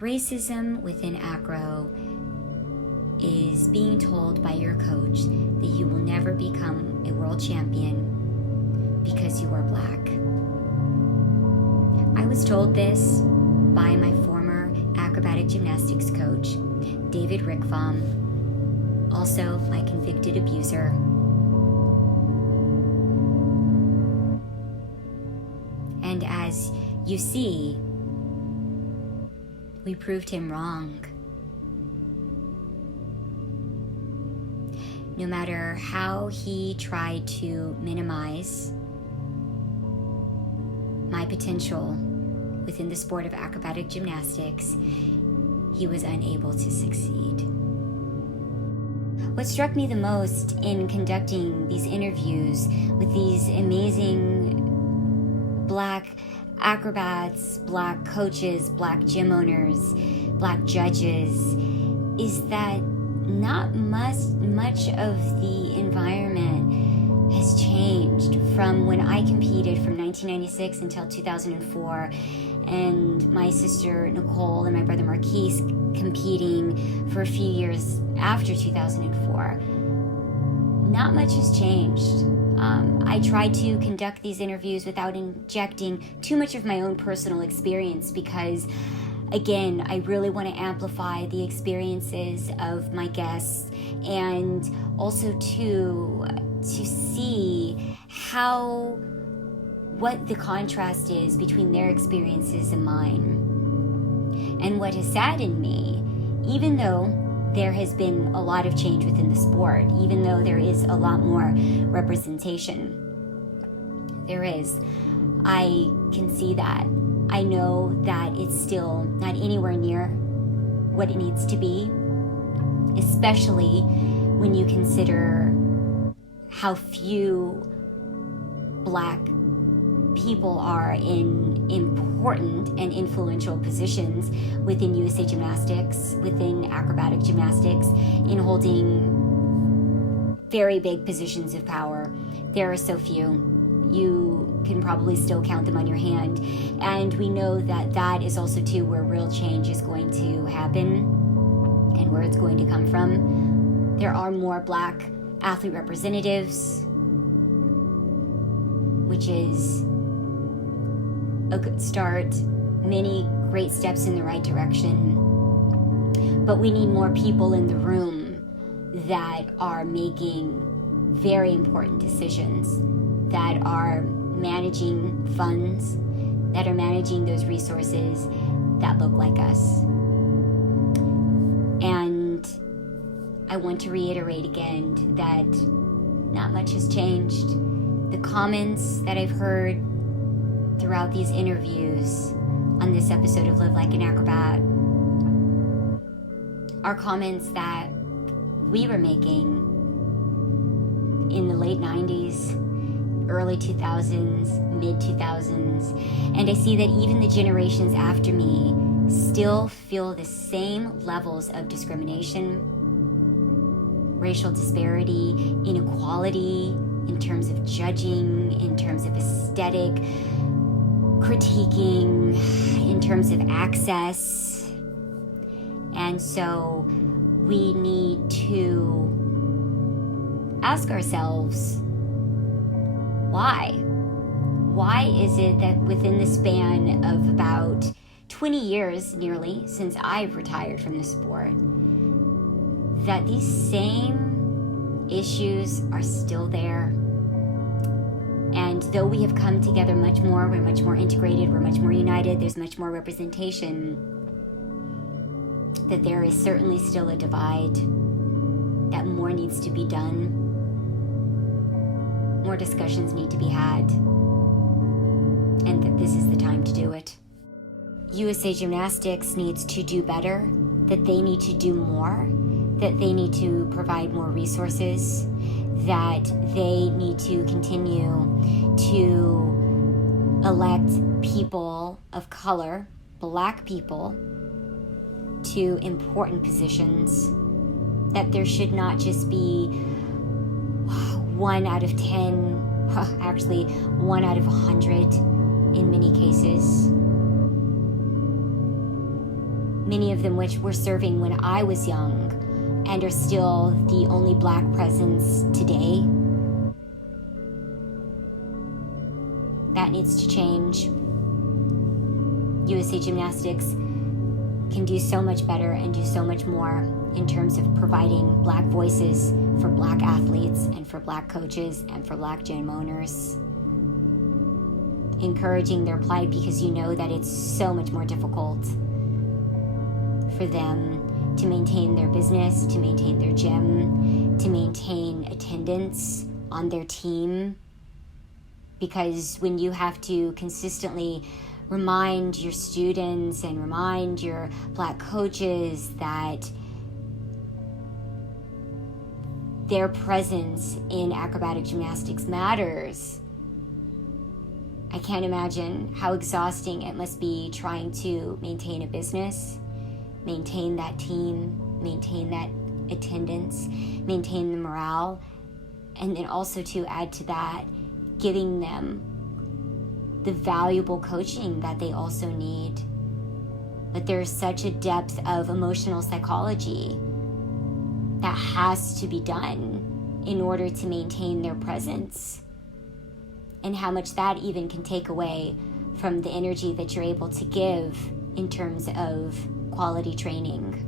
Racism within acro is being told by your coach that you will never become a world champion because you are Black. I was told this by my former acrobatic gymnastics coach, David Rickbaum, also my convicted abuser. And as you see, we proved him wrong. No matter how he tried to minimize my potential within the sport of acrobatic gymnastics, he was unable to succeed. What struck me the most in conducting these interviews with these amazing Black acrobats, Black coaches, Black gym owners, Black judges, is that not much of the environment has changed from when I competed from 1996 until 2004, and my sister Nicole and my brother Marquise competing for a few years after 2004. Not much has changed. I try to conduct these interviews without injecting too much of my own personal experience because, again, I really want to amplify the experiences of my guests and also to see what the contrast is between their experiences and mine. And what has saddened me, even though there has been a lot of change within the sport, even though there is a lot more representation. There is. I can see that. I know that it's still not anywhere near what it needs to be, especially when you consider how few Black people are in important and influential positions within USA Gymnastics, within acrobatic gymnastics, in holding very big positions of power. There are so few. You can probably still count them on your hand. And we know that that is also too where real change is going to happen and where it's going to come from. There are more Black athlete representatives, which is a good start, many great steps in the right direction. But we need more people in the room that are making very important decisions, that are managing funds, that are managing those resources that look like us. And I want to reiterate again that not much has changed. The comments that I've heard throughout these interviews on this episode of Live Like an Acrobat are comments that we were making in the late 90s, early 2000s, mid 2000s, and I see that even the generations after me still feel the same levels of discrimination, racial disparity, inequality in terms of judging, in terms of aesthetic, critiquing, in terms of access. And so we need to ask ourselves, why? Why is it that within the span of about 20 years nearly since I've retired from the sport, that these same issues are still there? And though we have come together much more, we're much more integrated, we're much more united, there's much more representation, that there is certainly still a divide, that more needs to be done, more discussions need to be had, and that this is the time to do it. USA Gymnastics needs to do better, that they need to do more, that they need to provide more resources, that they need to continue to elect people of color, Black people, to important positions, that there should not just be 1 out of 10, actually 1 out of 100 in many cases. many of them which were serving when I was young and are still the only Black presence today. That needs to change. USA Gymnastics can do so much better and do so much more in terms of providing Black voices for Black athletes and for Black coaches and for Black gym owners. Encouraging their plight, because you know that it's so much more difficult for them to maintain their business, to maintain their gym, to maintain attendance on their team. Because when you have to consistently remind your students and remind your Black coaches that their presence in acrobatic gymnastics matters, I can't imagine how exhausting it must be trying to maintain a business, maintain that team, maintain that attendance, maintain the morale, and then also to add to that, giving them the valuable coaching that they also need. But there's such a depth of emotional psychology that has to be done in order to maintain their presence, and how much that even can take away from the energy that you're able to give in terms of quality training.